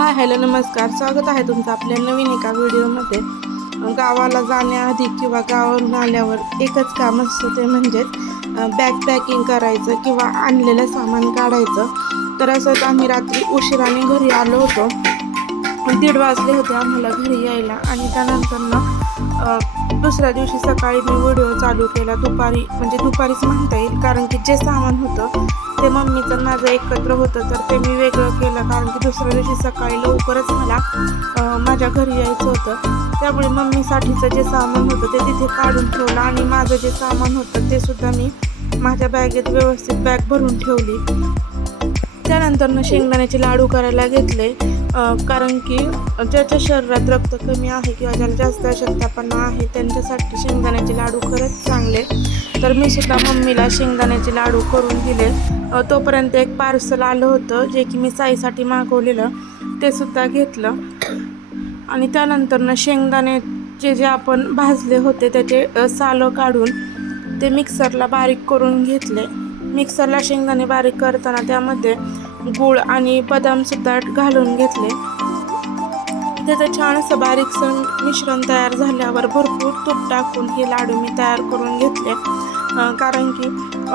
Hi hello नमस्कार. स्वागत आहे तुमचं आपल्या नवीन एका व्हिडिओमध्ये. गावाला जाण्याआधी किंवा गावावरून आल्यावर एकच काम असतं ते म्हणजेच बॅग पॅकिंग करायचं किंवा आणलेलं सामान काढायचं. तर असंच आम्ही रात्री उशिराने घरी आलो होतो. दीड वाजले होते आम्हाला घरी यायला आणि त्यानंतर ना दुसऱ्या दिवशी सकाळी मी व्हिडिओ चालू केला. दुपारी म्हणजे दुपारीच म्हणता येईल कारण की जे सामान होतं ते मम्मीचं आणि माझं एकत्र होतं तर ते मी वेगळं केलं. कारण की दुसऱ्या दिवशी सकाळी लवकरच मला माझ्या घरी यायचं होतं. त्यामुळे मम्मीसाठीचं जे सामान होतं ते तिथे काढून ठेवलं आणि माझं जे सामान होतं ते सुद्धा मी माझ्या बॅगेत व्यवस्थित बॅग भरून ठेवली. त्यानंतर ना शेंगदाण्याचे लाडू करायला घेतले. कारण की ज्याच्या शरीरात रक्त कमी आहे किंवा ज्याला जास्त अशक्तपणा आहे त्यांच्यासाठी शेंगदाण्याचे लाडू खरंच चांगले. तर मी सुद्धा मम्मीला शेंगदाण्याचे लाडू करून दिले. तोपर्यंत एक पार्सल आलं होतं जे की मी साईसाठी मागवलेलं ते सुद्धा घेतलं. आणि त्यानंतर ना शेंगदाण्याचे जे आपण भाजले होते त्याचे सालं काढून ते मिक्सरला बारीक करून घेतले. मिक्सरला शेंगदाणे बारीक करताना त्यामध्ये गूळ आणि बदामसुद्धा घालून घेतले. त्याचं छान असं बारीकसं मिश्रण तयार झाल्यावर भरपूर तूप टाकून हे लाडू मी तयार करून घेतले. कारण की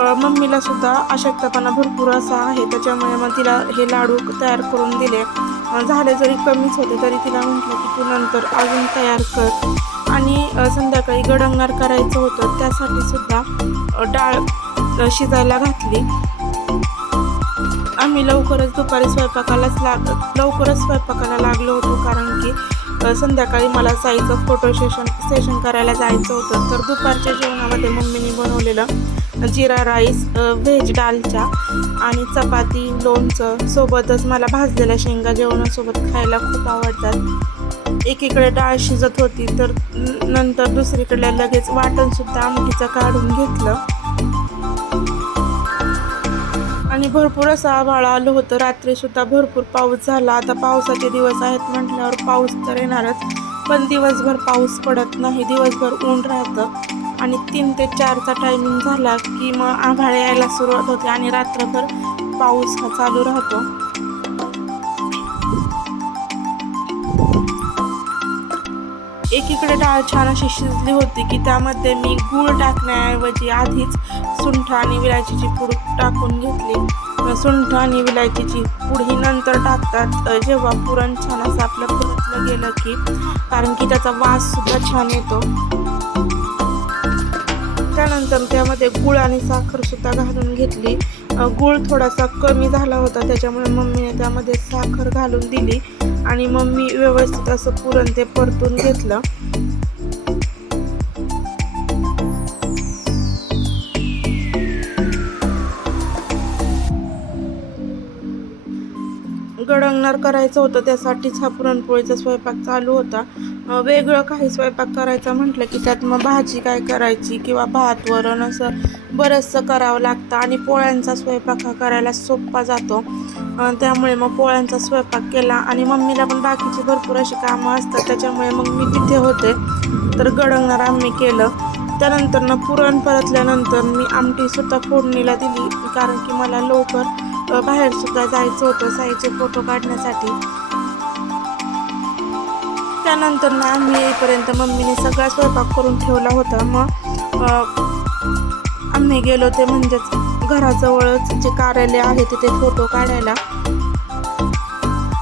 मम्मीला सुद्धा अशक्तपणा भरपूर असा आहे. त्याच्यामुळे मग तिला हे लाडू तयार करून दिले. झाले जरी कमीच होते तरी तिला म्हटलं की तू नंतर अजून तयार कर. आणि संध्याकाळी गडंगार करायचं होतं त्यासाठी सुद्धा डाळ शिजायला घातली. आम्ही लवकरच दुपारी स्वयंपाकालाच लाग लवकरच स्वयंपाकाला लागलो होतो कारण की संध्याकाळी मला जायचं फोटो सेशन सेशन करायला जायचं होतं. तर दुपारच्या जेवणामध्ये मम्मीने बनवलेलं जिरा राईस व्हेज डालच्या आणि चपाती लोणचं सोबतच मला भाजलेल्या शेंगा जेवणासोबत खायला खूप आवडतात. एकीकडे डाळ शिजत होती तर नंतर दुसरीकडे लगेच वाटणसुद्धा आमटीचं काढून घेतलं. आणि भरपूर असं आभाळ आलं होतं. रात्रीसुद्धा भरपूर पाऊस झाला. आता पावसाचे दिवस आहेत म्हटल्यावर पाऊस तर येणारच पण दिवसभर पाऊस पडत नाही दिवसभर ऊन राहतं. आणि तीन ते चारचा टायमिंग झाला की मग आभाळ यायला सुरुवात होते आणि रात्रभर पाऊस हा चालू राहतो. एकीकडे डाळ छान अशी शिजली होती की त्यामध्ये मी गूळ टाकण्याऐवजी आधीच सुंठ आणि विलायचीची पूड टाकून घेतली. सुंठ आणि विलायचीची पूड ही नंतर टाकतात जेव्हा पुरण छान असं आपलं परतलं गेलं की कारण की त्याचा वास सुद्धा छान येतो. त्यानंतर त्यामध्ये गुळ आणि साखरसुद्धा घालून घेतली. गूळ गुळ थोडासा कमी झाला होता त्याच्यामुळे मम्मीने त्यामध्ये साखर घालून दिली आणि मम्मी व्यवस्थित असं पुरण ते परतून घेतलं. गडंगणार करायचं होतं त्यासाठीच हा पुरणपोळीचा स्वयंपाक चालू होता. वेगळं काही स्वयंपाक करायचा म्हटलं की त्यात मग भाजी काय करायची किंवा भात वरण असं बरंचसं करावं लागतं आणि पोळ्यांचा स्वयंपाक हा करायला सोपा जातो. त्यामुळे मग पोळ्यांचा स्वयंपाक केला आणि मम्मीला पण बाकीची भरपूर अशी कामं असतात त्याच्यामुळे मग मी तिथे होते. तर गडंगणार आम्ही केलं. त्यानंतर ना पुरण परतल्यानंतर मी आमटी सुद्धा फोडणीला दिली कारण की मला लवकर बाहेरसुद्धा बाहेर सुद्धा जायचं होतं साईचे फोटो काढण्यासाठी. त्यानंतर ना आम्ही येईपर्यंत मम्मीने सगळा स्वयंपाक करून ठेवला होता. मग आम्ही गेलो ते म्हणजेच घराजवळच जे कार्यालय आहे तिथे फोटो काढायला.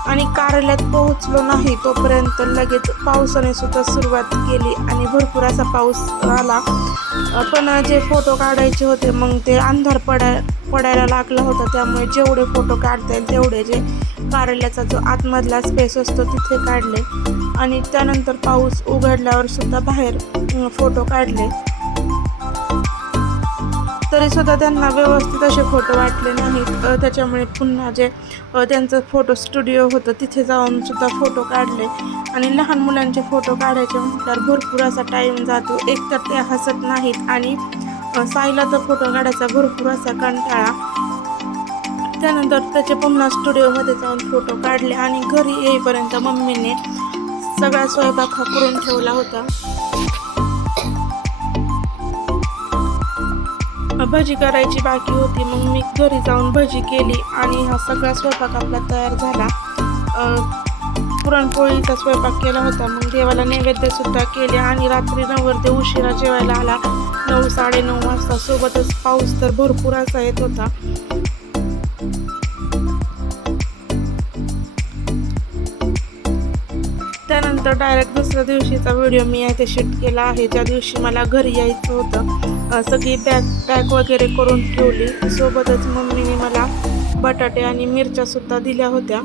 आणि कार्यालयात पोहोचलो नाही तोपर्यंत लगेच पावसाने सुद्धा सुरुवात केली आणि भरपूर असा पाऊस आला. पण जे फोटो काढायचे होते मग ते अंधार पडाय पडायला लागला होता. त्यामुळे जेवढे फोटो काढता येईल तेवढे जे कार्यालयाचा जो आतमधला स्पेस असतो तिथे काढले. आणि त्यानंतर पाऊस उघडल्यावर सुद्धा बाहेर फोटो काढले. तरी सुद्धा त्यांना व्यवस्थित असे फोटो वाटले नाहीत. त्याच्यामुळे पुन्हा जे त्यांचं फोटो स्टुडिओ होतं तिथे जाऊन सुद्धा फोटो काढले. आणि लहान मुलांचे फोटो काढायचे म्हटल्यावर भरपूर असा टाईम जातो. एक तर ते हसत नाहीत आणि साईलाचा साईला तर फोटो काढायचा भरपूर असा कंटाळा. त्यानंतर त्याचे पुन्हा स्टुडिओमध्ये जाऊन फोटो काढले आणि घरी येईपर्यंत मम्मीने सगळा स्वयंपाक हा करून ठेवला होता. भजी करायची बाकी होती. मग मी घरी जाऊन भजी केली आणि हा सगळा स्वयंपाक आपला तयार झाला. पुरणपोळीचा स्वयंपाक केला होता. मग देवाला नैवेद्यसुद्धा केले आणि रात्री नऊवर ते उशिरा जेवायला आला. नऊ साडेनऊ वाजता. सोबतच पाऊस तर भरपूर असा येत होता. त्यानंतर डायरेक्ट दुसऱ्या दिवशीचा व्हिडिओ मी इथे शूट केला आहे. ज्या दिवशी मला घरी यायचं होतं. सगळी बॅग पॅक वगैरे करून ठेवली. सोबतच मम्मीने मला बटाटे आणि मिरच्या सुद्धा दिल्या होत्या.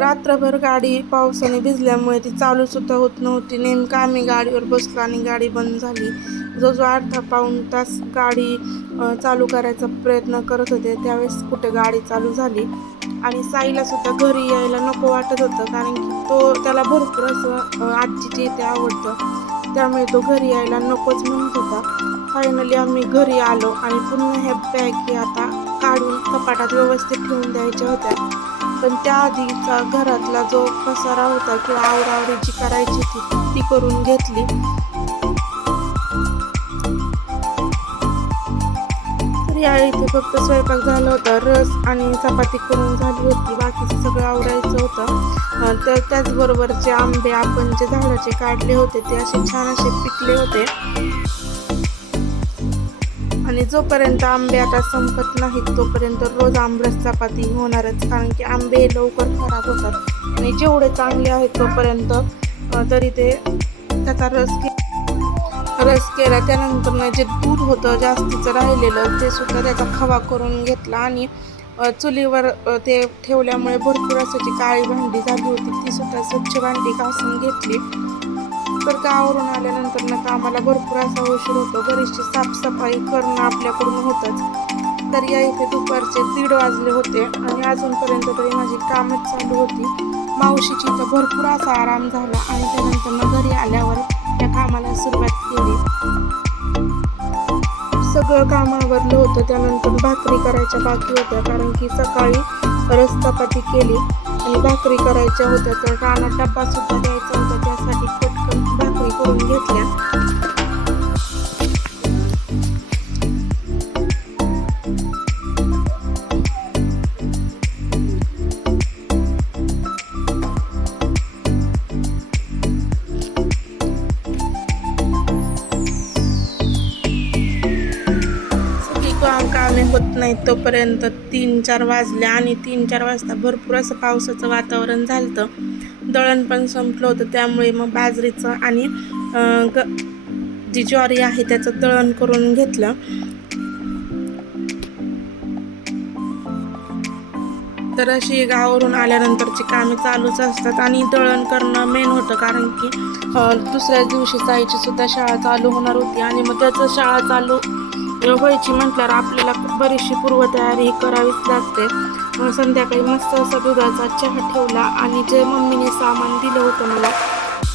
रात्रभर गाडी पावसाने भिजल्यामुळे ती चालू सुद्धा होत नव्हती. नेमकं आम्ही गाडीवर बसलो आणि गाडी बंद झाली. जो जो अर्धा पाऊण तास गाडी चालू करायचा प्रयत्न करत होते त्यावेळेस कुठे गाडी चालू झाली. आणि साईला सुद्धा घरी यायला नको वाटत होतं कारण की तो त्याला भरपूर असं आजीची इथे आवडतं. त्यामुळे तो घरी यायला नकोच म्हणत होता. फायनली आम्ही घरी आलो आणि पुन्हा ह्या बॅग आता काढून कपाटात व्यवस्थित ठेवून द्यायच्या होत्या. पण त्याआधीचा घरातला जो पसारा होता किंवा आवरावरी जी करायची ती ती करून घेतली. तर या इथे फक्त स्वयंपाक झाला होता रस आणि चपाती करून झाली होती. बाकीचं सगळं आवरायचं होतं. तर त्याचबरोबरचे आंबे आपण जे झाडाचे काढले होते ते असे छान असे पिकले होते. आणि जोपर्यंत आंबे आता संपत नाहीत तोपर्यंत रोज आंबरस चपाती होणारच. कारण की आंबे लवकर खराब होतात. आणि जेवढे चांगले आहेत तोपर्यंत तरी ते त्याचा रस के रस केला त्यानंतर जे दूध होतं जास्तीचं राहिलेलं ते सुद्धा त्याचा खवा करून घेतला. आणि चुलीवर ते ठेवल्यामुळे भरपूर असं जी काळी भांडी झाली होती ती सुद्धा स्वच्छ भांडी घासून घेतली. तर गावावरून आल्यानंतर ना कामाला भरपूर असा उशीर होतो. बरीचशी साफसफाई करणं आपल्याकडून होतंच. तर या इथे दुपारचे दीड वाजले होते आणि अजूनपर्यंत तरी माझी कामच चालू होती. मावशीची तर भरपूर असा आराम झाला आणि त्यानंतर घरी आल्यावर त्या कामाला सुरुवात केली. सगळं काम आवरलं होतं. त्यानंतर भाकरी करायच्या बाकी होत्या. कारण की सकाळी रस चपाती केली आणि भाकरी करायच्या होत्या. तर रानात डब्बा सुद्धा द्यायचा होता. त्यासाठी पटकन भाकरी करून घेतल्या. होत नाही तोपर्यंत तीन चार वाजले आणि तीन चार वाजता भरपूर असं पावसाचं वातावरण झालं दळण पण संपलं होतं त्यामुळे मग बाजरीचं आणि ग जी ज्वारी आहे त्याचं दळण करून घेतलं. तर अशी गावावरून आल्यानंतरची कामे चालूच असतात आणि दळण करणं मेन होतं कारण की दुसऱ्या दिवशी जायची सुद्धा शाळा चालू होणार होती आणि मग त्याचं शाळा चालू व्हायची म्हटल्यावर आपल्याला बरीचशी पूर्वतयारी करावीच लागते. मग संध्याकाळी मस्त असा दुधाचा चहा ठेवला आणि जे मम्मीने सामान दिलं होतं मला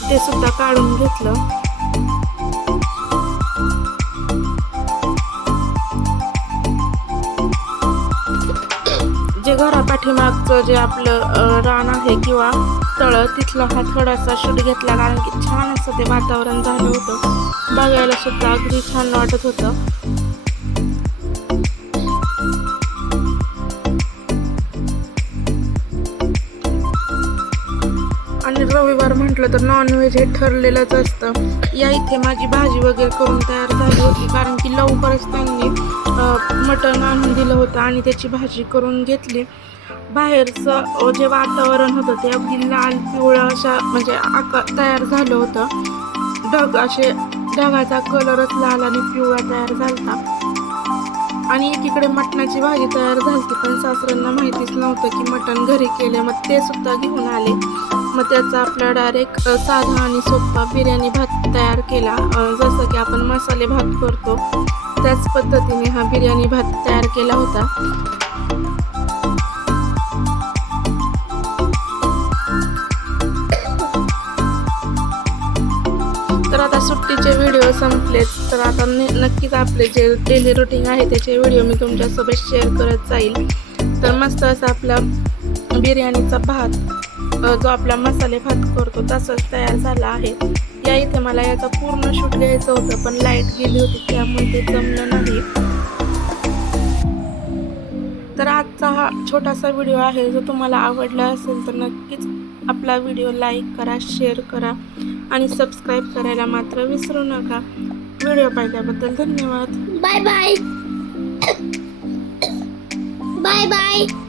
ते सुद्धा काढून घेतलं. जे घरापाठीमागचं जे आपलं रान आहे किंवा तळ तिथला हा थोडासा शूट घेतला कारण की छान असं ते वातावरण झालं होतं. बघायला सुद्धा अगदी छान वाटत होतं. रविवार म्हटलं तर नॉनव्हेज हे ठरलेलंच असतं. या इथे माझी भाजी वगैरे करून तयार झाली होती कारण की लवकरच त्यांनी मटण आणून दिलं होतं आणि त्याची भाजी करून घेतली. बाहेरचं जे वातावरण होतं ते अगदी लाल पिवळं अशा म्हणजे आका तयार झालं होतं. ढग असे ढगाचा कलरच लाल आणि पिवळा तयार झाला आणि एकीकडे मटणाची भाजी तयार झाली पण सासऱ्यांना माहितीच नव्हतं की मटण घरी केले मग ते सुद्धा घेऊन आले. मग त्याचा आपला डायरेक्ट साधा आणि सोपा बिर्याणी भात तयार केला. जसं की आपण मसाले भात करतो त्याच पद्धतीने हा बिर्याणी भात तयार केला होता. तर आता सुट्टीचे व्हिडिओ संपले तर आता नक्कीच आपले जे डेली रुटीन आहे त्याचे व्हिडिओ मी तुमच्यासोबत शेअर करत जाईल. तर मस्त असा आपला बिर्याणीचा भात जो आपला मसाले भात करतो तसंच तयार झाला आहे. या इथे मला याचा पूर्ण शूट घ्यायचं होतं पण लाइट गेली होती त्यामुळे ते जमलं नाही. तर आजचा हा छोटासा व्हिडिओ आहे जो तुम्हाला आवडला असेल तर नक्कीच आपला व्हिडिओ लाईक करा शेअर करा आणि सबस्क्राईब करायला मात्र विसरू नका. व्हिडिओ पाहिल्याबद्दल धन्यवाद. Bye bye. Bye bye.